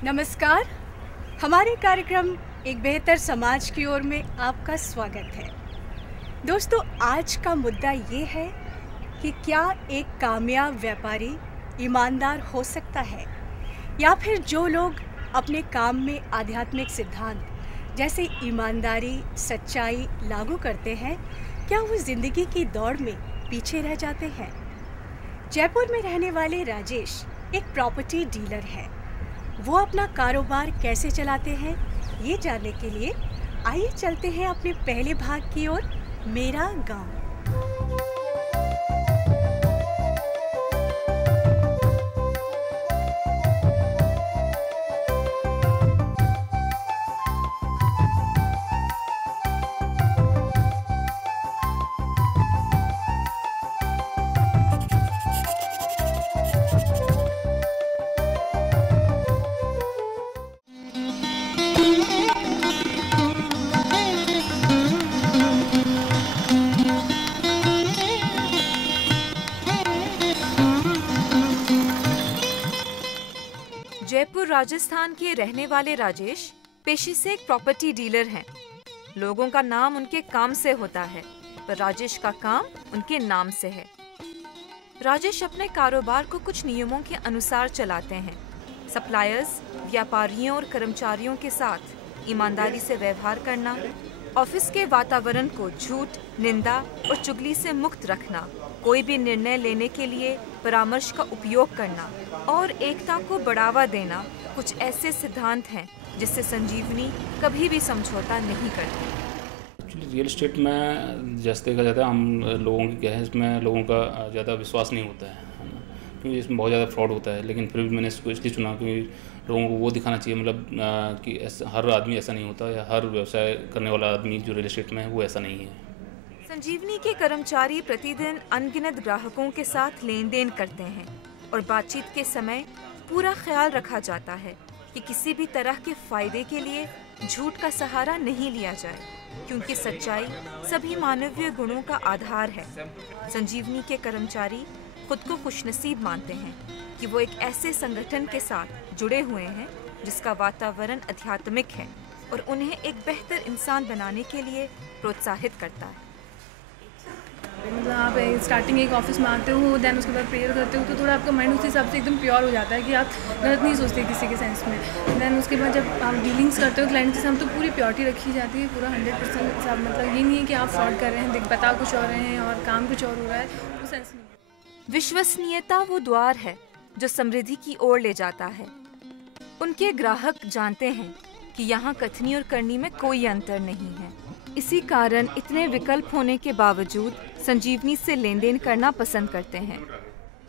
नमस्कार। हमारे कार्यक्रम एक बेहतर समाज की ओर में आपका स्वागत है। दोस्तों, आज का मुद्दा ये है कि क्या एक कामयाब व्यापारी ईमानदार हो सकता है, या फिर जो लोग अपने काम में आध्यात्मिक सिद्धांत जैसे ईमानदारी, सच्चाई लागू करते हैं, क्या वो ज़िंदगी की दौड़ में पीछे रह जाते हैं। जयपुर में रहने वाले राजेश एक प्रॉपर्टी डीलर है। वो अपना कारोबार कैसे चलाते हैं, ये जानने के लिए आइए चलते हैं अपने पहले भाग की ओर, मेरा गांव। जयपुर राजस्थान के रहने वाले राजेश पेशे से एक प्रॉपर्टी डीलर हैं। लोगों का नाम उनके काम से होता है, पर राजेश का काम उनके नाम से है। राजेश अपने कारोबार को कुछ नियमों के अनुसार चलाते हैं। सप्लायर्स, व्यापारियों और कर्मचारियों के साथ ईमानदारी से व्यवहार करना, ऑफिस के वातावरण को झूठ, निंदा और चुगली से मुक्त रखना, कोई भी निर्णय लेने के लिए परामर्श का उपयोग करना और एकता को बढ़ावा देना कुछ ऐसे सिद्धांत हैं जिससे संजीवनी कभी भी समझौता नहीं करती। एक्चुअली रियल एस्टेट में जैसे देखा जाता है, हम लोगों की क्या है, इसमें लोगों का ज़्यादा विश्वास नहीं होता है ना, क्योंकि इसमें बहुत ज़्यादा फ्रॉड होता है। लेकिन फिर भी मैंने इसको इसलिए चुना क्योंकि लोगों को वो दिखाना चाहिए, मतलब कि हर आदमी ऐसा नहीं होता, या हर व्यवसाय करने वाला आदमी जो रियल एस्टेट में है वो ऐसा नहीं है। संजीवनी के कर्मचारी प्रतिदिन अनगिनत ग्राहकों के साथ लेन देन करते हैं और बातचीत के समय पूरा ख्याल रखा जाता है कि किसी भी तरह के फायदे के लिए झूठ का सहारा नहीं लिया जाए, क्योंकि सच्चाई सभी मानवीय गुणों का आधार है। संजीवनी के कर्मचारी खुद को खुशनसीब मानते हैं कि वो एक ऐसे संगठन के साथ जुड़े हुए हैं जिसका वातावरण आध्यात्मिक है और उन्हें एक बेहतर इंसान बनाने के लिए प्रोत्साहित करता है। मतलब आप स्टार्टिंग एक ऑफिस में आते हो, देन उसके बाद प्रेयर करते हो, तो थोड़ा आपका माइंड उस हिसाब से एकदम प्योर हो जाता है कि आप गलत नहीं सोचते किसी के सेंस में। देन उसके बाद जब आप डीलिंग्स करते हो क्लाइंट के साथ, तो पूरी प्योरिटी रखी जाती है, पूरा 100%। सब मतलब ये नहीं है कि आप फ्रॉड कर रहे हैं, बता कुछ और रहे हैं और काम कुछ और हो रहा है, वो सेंस नहीं है। विश्वसनीयता वो द्वार है जो समृद्धि की ओर ले जाता है। उनके ग्राहक जानते हैं कि यहाँ कथनी और करनी में कोई अंतर नहीं है। इसी कारण इतने विकल्प होने के बावजूद संजीवनी से लेन देन करना पसंद करते हैं।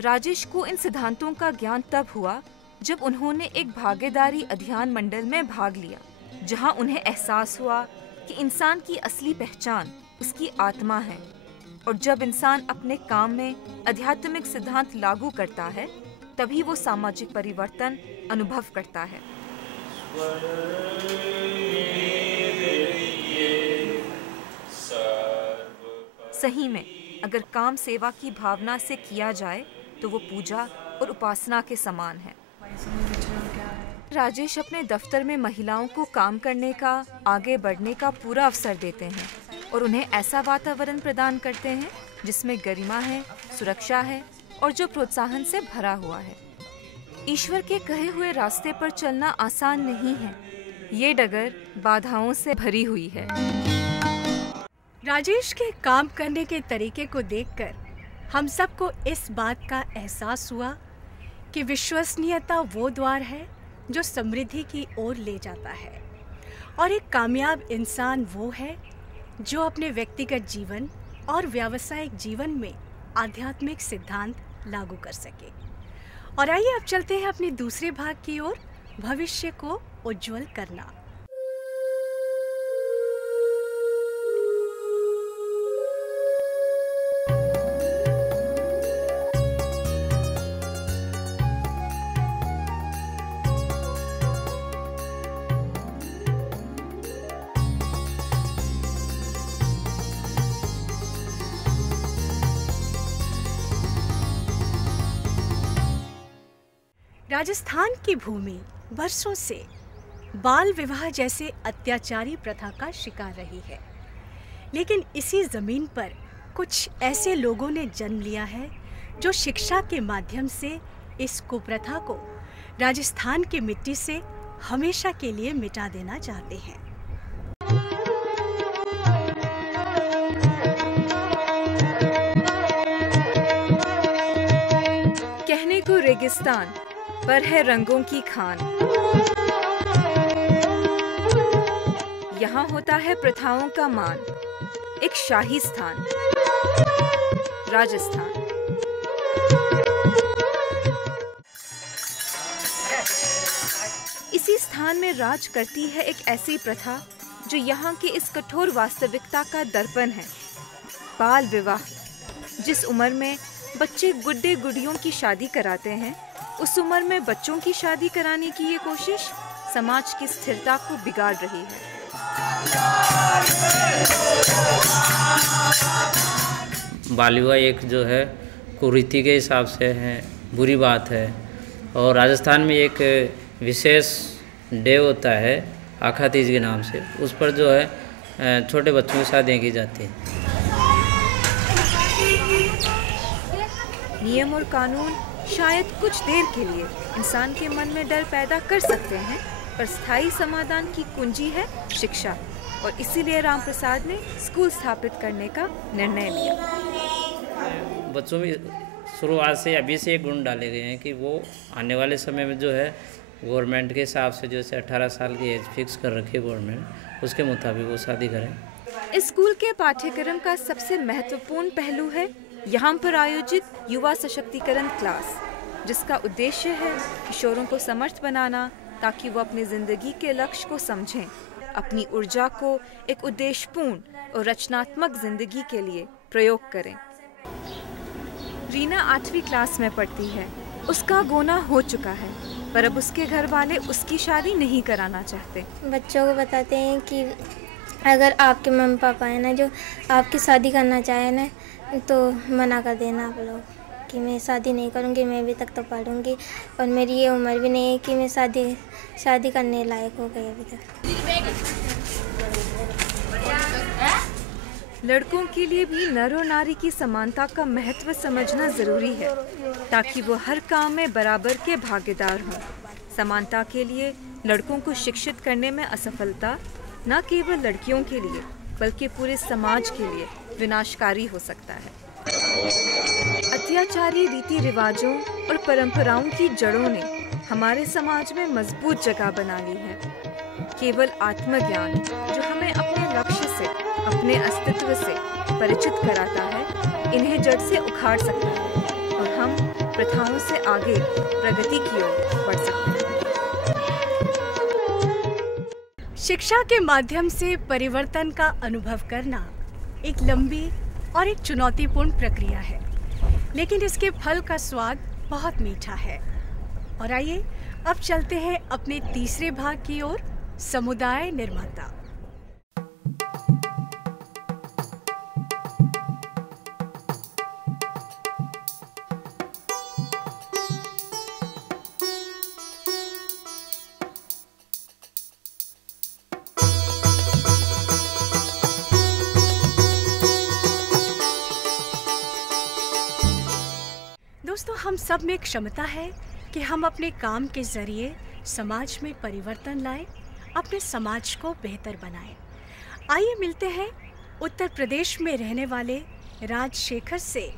राजेश को इन सिद्धांतों का ज्ञान तब हुआ जब उन्होंने एक भागीदारी अध्ययन मंडल में भाग लिया, जहां उन्हें एहसास हुआ कि इंसान की असली पहचान उसकी आत्मा है, और जब इंसान अपने काम में आध्यात्मिक सिद्धांत लागू करता है तभी वो सामाजिक परिवर्तन अनुभव करता है। सही में, अगर काम सेवा की भावना से किया जाए तो वो पूजा और उपासना के समान है। राजेश अपने दफ्तर में महिलाओं को काम करने का, आगे बढ़ने का पूरा अवसर देते हैं और उन्हें ऐसा वातावरण प्रदान करते हैं जिसमें गरिमा है, सुरक्षा है और जो प्रोत्साहन से भरा हुआ है। ईश्वर के कहे हुए रास्ते पर चलना आसान नहीं है, ये डगर बाधाओं से भरी हुई है। राजेश के काम करने के तरीके को देखकर हम सबको इस बात का एहसास हुआ कि विश्वसनीयता वो द्वार है जो समृद्धि की ओर ले जाता है, और एक कामयाब इंसान वो है जो अपने व्यक्तिगत जीवन और व्यावसायिक जीवन में आध्यात्मिक सिद्धांत लागू कर सके। और आइए अब चलते हैं अपने दूसरे भाग की ओर, भविष्य को उज्जवल करना। राजस्थान की भूमि बरसों से बाल विवाह जैसे अत्याचारी प्रथा का शिकार रही है, लेकिन इसी जमीन पर कुछ ऐसे लोगों ने जन्म लिया है जो शिक्षा के माध्यम से इस कुप्रथा को राजस्थान की मिट्टी से हमेशा के लिए मिटा देना चाहते हैं। कहने को रेगिस्तान पर है रंगों की खान। यहाँ होता है प्रथाओं का मान, एक शाही स्थान राजस्थान। इसी स्थान में राज करती है एक ऐसी प्रथा जो यहाँ के इस कठोर वास्तविकता का दर्पण है, बाल विवाह। जिस उम्र में बच्चे गुड्डे गुड़ियों की शादी कराते हैं, उस उम्र में बच्चों की शादी कराने की ये कोशिश समाज की स्थिरता को बिगाड़ रही है। बाल विवाह एक जो है कुरीति के हिसाब से है, बुरी बात है। और राजस्थान में एक विशेष डे होता है आखा तीज के नाम से, उस पर जो है छोटे बच्चों की शादियाँ की जाती हैं। नियम और कानून शायद कुछ देर के लिए इंसान के मन में डर पैदा कर सकते हैं, पर स्थायी समाधान की कुंजी है शिक्षा, और इसीलिए राम प्रसाद ने स्कूल स्थापित करने का निर्णय लिया। बच्चों में शुरुआत से अभी से एक गुण डाले गए हैं कि वो आने वाले समय में जो है गवर्नमेंट के हिसाब से जैसे 18 साल की एज फिक्स कर रखी है गवर्नमेंट, उसके मुताबिक वो शादी करें। इस स्कूल के पाठ्यक्रम का सबसे महत्वपूर्ण पहलू है यहाँ पर आयोजित युवा सशक्तिकरण क्लास, जिसका उद्देश्य है किशोरों को समर्थ बनाना ताकि वो अपनी जिंदगी के लक्ष्य को समझें, अपनी ऊर्जा को एक उद्देश्यपूर्ण और रचनात्मक जिंदगी के लिए प्रयोग करें। रीना 8वीं क्लास में पढ़ती है। उसका गोना हो चुका है, पर अब उसके घर वाले उसकी शादी नहीं कराना चाहते। बच्चों को बताते हैं कि अगर आपके मम्मी पापा है ना जो आपकी शादी करना चाहे ना, तो मना कर देना आप लोग कि मैं शादी नहीं करूँगी, मैं अभी तक तो पढ़ूँगी और मेरी ये उम्र भी नहीं है कि मैं शादी करने लायक हो गई अभी तक। लड़कों के लिए भी नर और नारी की समानता का महत्व समझना जरूरी है, ताकि वो हर काम में बराबर के भागीदार हों। समानता के लिए लड़कों को शिक्षित करने में असफलता न केवल लड़कियों के लिए बल्कि पूरे समाज के लिए विनाशकारी हो सकता है। अत्याचारी रीति रिवाजों और परंपराओं की जड़ों ने हमारे समाज में मजबूत जगह बना ली है। केवल आत्मज्ञान जो हमें अपने लक्ष्य से, अपने अस्तित्व से परिचित कराता है, इन्हें जड़ से उखाड़ सकता है और हम प्रथाओं से आगे प्रगति की ओर बढ़ सकते हैं। शिक्षा के माध्यम से परिवर्तन का अनुभव करना एक लंबी और एक चुनौतीपूर्ण प्रक्रिया है, लेकिन इसके फल का स्वाद बहुत मीठा है। और आइए अब चलते हैं अपने तीसरे भाग की ओर, समुदाय निर्माता। दोस्तों, हम सब में क्षमता है कि हम अपने काम के जरिए समाज में परिवर्तन लाएं, अपने समाज को बेहतर बनाएं। आइए मिलते हैं उत्तर प्रदेश में रहने वाले राजशेखर से,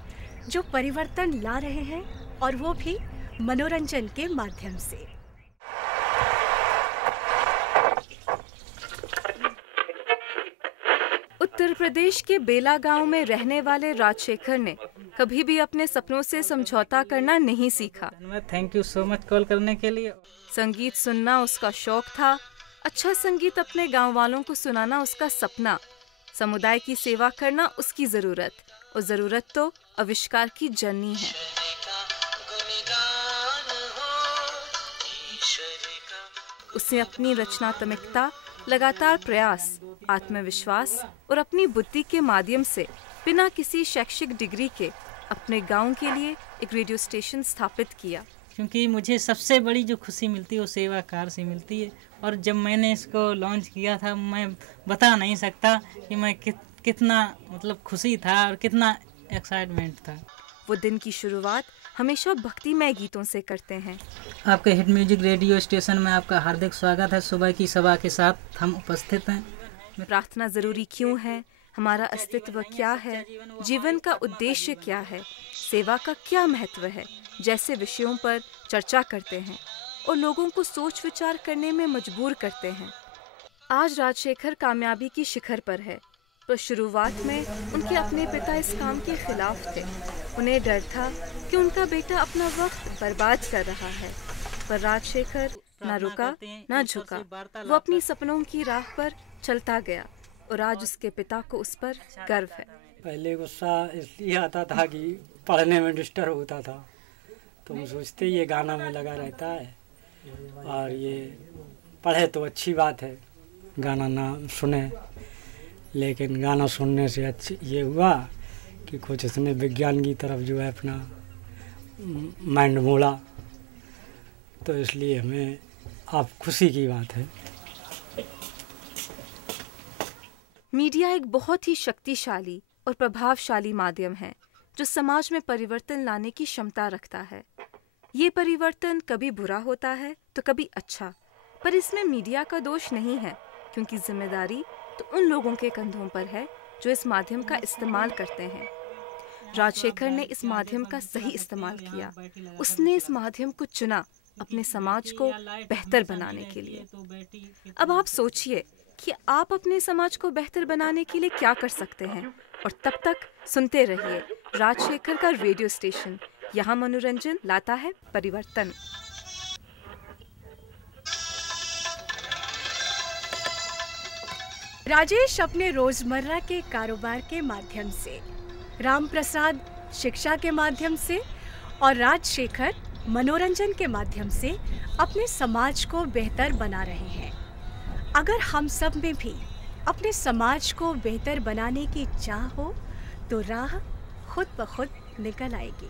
जो परिवर्तन ला रहे हैं और वो भी मनोरंजन के माध्यम से। उत्तर प्रदेश के बेला गांव में रहने वाले राजशेखर ने कभी भी अपने सपनों से समझौता करना नहीं सीखा। Thank you so much call करने के लिए। संगीत सुनना उसका शौक था, अच्छा संगीत अपने गांव वालों को सुनाना उसका सपना, समुदाय की सेवा करना उसकी ज़रूरत, और ज़रूरत तो आविष्कार की जननी है। उसे अपनी रचनात्मकता, लगातार प्रयास, आत्मविश्वास और अपनी बुद्धि के माध्यम से बिना किसी शैक्षिक डिग्री के अपने गांव के लिए एक रेडियो स्टेशन स्थापित किया। क्योंकि मुझे सबसे बड़ी जो खुशी मिलती है वो सेवा कार्य से मिलती है, और जब मैंने इसको लॉन्च किया था मैं बता नहीं सकता कि मैं कितना मतलब खुशी था और कितना एक्साइटमेंट था। वो दिन की शुरुआत हमेशा भक्तिमय गीतों से करते हैं। आपके हिट म्यूजिक रेडियो स्टेशन में आपका हार्दिक स्वागत है। सुबह की सभा के साथ हम उपस्थित हैं। प्रार्थना जरूरी क्यों है, हमारा अस्तित्व क्या है, जीवन का उद्देश्य क्या है, सेवा का क्या महत्व है, जैसे विषयों पर चर्चा करते हैं और लोगों को सोच विचार करने में मजबूर करते हैं। आज राजशेखर कामयाबी की शिखर पर है, पर शुरुआत में उनके अपने पिता इस काम के खिलाफ थे। उन्हें डर था कि उनका बेटा अपना वक्त बर्बाद कर रहा है, पर राजशेखर न रुका न झुका। वो अपनी सपनों की राह पर चलता गया और आज उसके पिता को उस पर गर्व है। पहले गुस्सा इसलिए आता था कि पढ़ने में डिस्टर्ब होता था, तो हम सोचते ये गाना में लगा रहता है और ये पढ़े तो अच्छी बात है, गाना ना सुने। लेकिन गाना सुनने से अच्छी ये हुआ कि कुछ इसने विज्ञान की तरफ जो है अपना माइंड मोड़ा, तो इसलिए हमें आप खुशी की बात है। मीडिया एक बहुत ही शक्तिशाली और प्रभावशाली माध्यम है जो समाज में परिवर्तन लाने की क्षमता रखता है। ये परिवर्तन कभी बुरा होता है तो कभी अच्छा, पर इसमें मीडिया का दोष नहीं है, क्योंकि जिम्मेदारी तो उन लोगों के कंधों पर है जो इस माध्यम का इस्तेमाल करते हैं। राजशेखर ने इस माध्यम का सही इस्तेमाल किया। उसने इस माध्यम को चुना अपने समाज को बेहतर बनाने के लिए। अब आप सोचिए कि आप अपने समाज को बेहतर बनाने के लिए क्या कर सकते हैं, और तब तक सुनते रहिए राजशेखर का रेडियो स्टेशन। यहाँ मनोरंजन लाता है परिवर्तन। राजेश अपने रोजमर्रा के कारोबार के माध्यम से, राम प्रसाद शिक्षा के माध्यम से और राजशेखर मनोरंजन के माध्यम से अपने समाज को बेहतर बना रहे हैं। अगर हम सब में भी अपने समाज को बेहतर बनाने की चाह हो तो राह खुद ब खुद निकल आएगी।